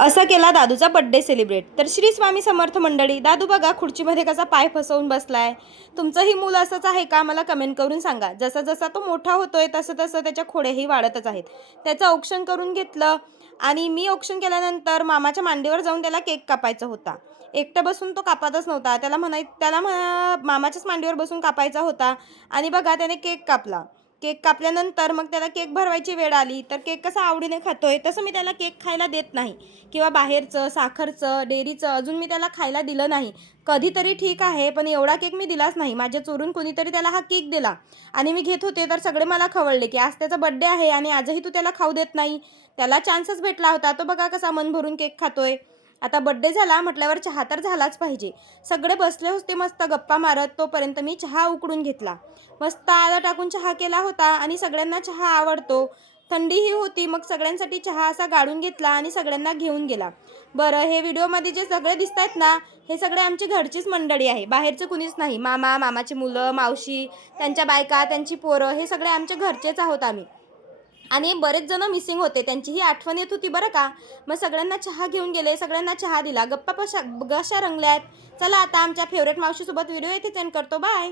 असा केला दादूचा birthday celebrate. तर श्री स्वामी समर्थ मंडळी, दादू बघा खुर्चीमध्ये कसा पाय फसवून बसलाय। तुमचंही मूल असंच आहे का मला कमेंट करून सांगा। जसा जसा तो मोठा होतोय तसं तसं त्याच्या खोडेही वाढतच आहेत। त्याचं औक्षण करून घेतलं आणि मी औक्षण केल्यानंतर मामाच्या मांडीवर जाऊन त्याला केक कापायचा होता। एकटं बसून तो कापतच नव्हता, त्याला मामाच्याच मांडीवर बसून कापायचा होता आणि बघा त्याने केक कापला। केक कापल्यानंतर मग त्याला केक भरवायची वेळ आली, तर केक कसा आवडीने खातोय तसं मी त्याला केक खायला देत नाही किंवा बाहेरचं साखरचं डेअरीचं अजून मी त्याला खायला दिलं नाही। कधीतरी ठीक आहे, पण एवढा केक मी दिलाच नाही। माझ्या चोरून कोणीतरी त्याला हा केक दिला आणि मी घेत होते, तर सगळे मला खवळले की आज त्याचा बड्डे आहे आणि आजही तू त्याला खाऊ देत नाही। त्याला चान्सच भेटला होता, तो बघा कसा मन भरून केक खातोय। आता बड्डे झाला म्हटल्यावर चहा तर झालाच पाहिजे। सगळे बसले होते मस्त गप्पा मारत, तोपर्यंत मी चहा उकळून घेतला। मस्त आलं टाकून चहा केला होता आणि सगळ्यांना चहा आवडतो। थंडीही होती, मग सगळ्यांसाठी चहा असा गाळून घेतला आणि सगळ्यांना घेऊन गेला। बरं, हे व्हिडिओमध्ये जे सगळे दिसत आहेत ना, हे सगळे आमची घरचीच मंडळी आहे, बाहेरचं कुणीच नाही। मामा, मामाची मुलं, मावशी, त्यांच्या बायका, त्यांची पोरं, हे सगळे आमच्या घरचेच आहोत आम्ही। आणि बरेच जण मिसिंग होते, त्यांचीही आठवण येत होती बरं का। मग सगळ्यांना चहा घेऊन गेले, सगळ्यांना चहा दिला, गप्पा कशा रंगल्यात। चला आता आमच्या फेवरेट मावशीसोबत व्हिडिओ इथेच एंड करतो, बाय।